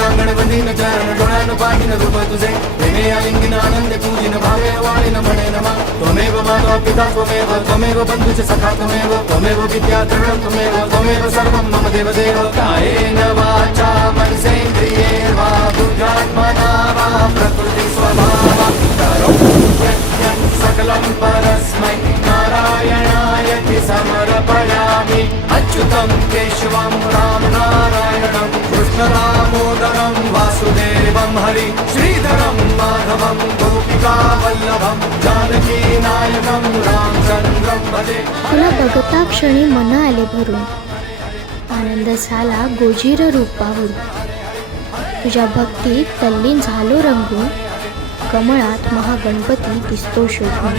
वंदीन चरण डोळ्यान पाहिन रूप तुझे प्रेमे आलिंगिन आनंदे पूजिन भावे वाळीन म्हणे नमा त्वमेव माता पिता त्वमेव त्वमेव बंधुच सखा त्वमेव त्वमेव विद्या द्रढं त्वमेव त्वमेव सर्वं मम देवदेव कायेन वाचा मनसेन्द्रिये वा बुद्ध्यात्मना वा प्रकृति स्वभावा करोत्यत्यं सकलं परस्मै नारायणायति समर्पयामि अच्युतं केशवं राम नारायणं कृष्णदामोदरं वासुदेवं हरि श्रीधरं माधवं गोपिकावल्लभं जानकीनायकं रामचन्द्रं भजे। तुला बघता क्षणी मन आले भरून आनंद झाला गोजीर रूपावरून. तुझ्या भक्तीत तल्लीन झालो रंगून कमळात महागणपती दिसतो शोभून.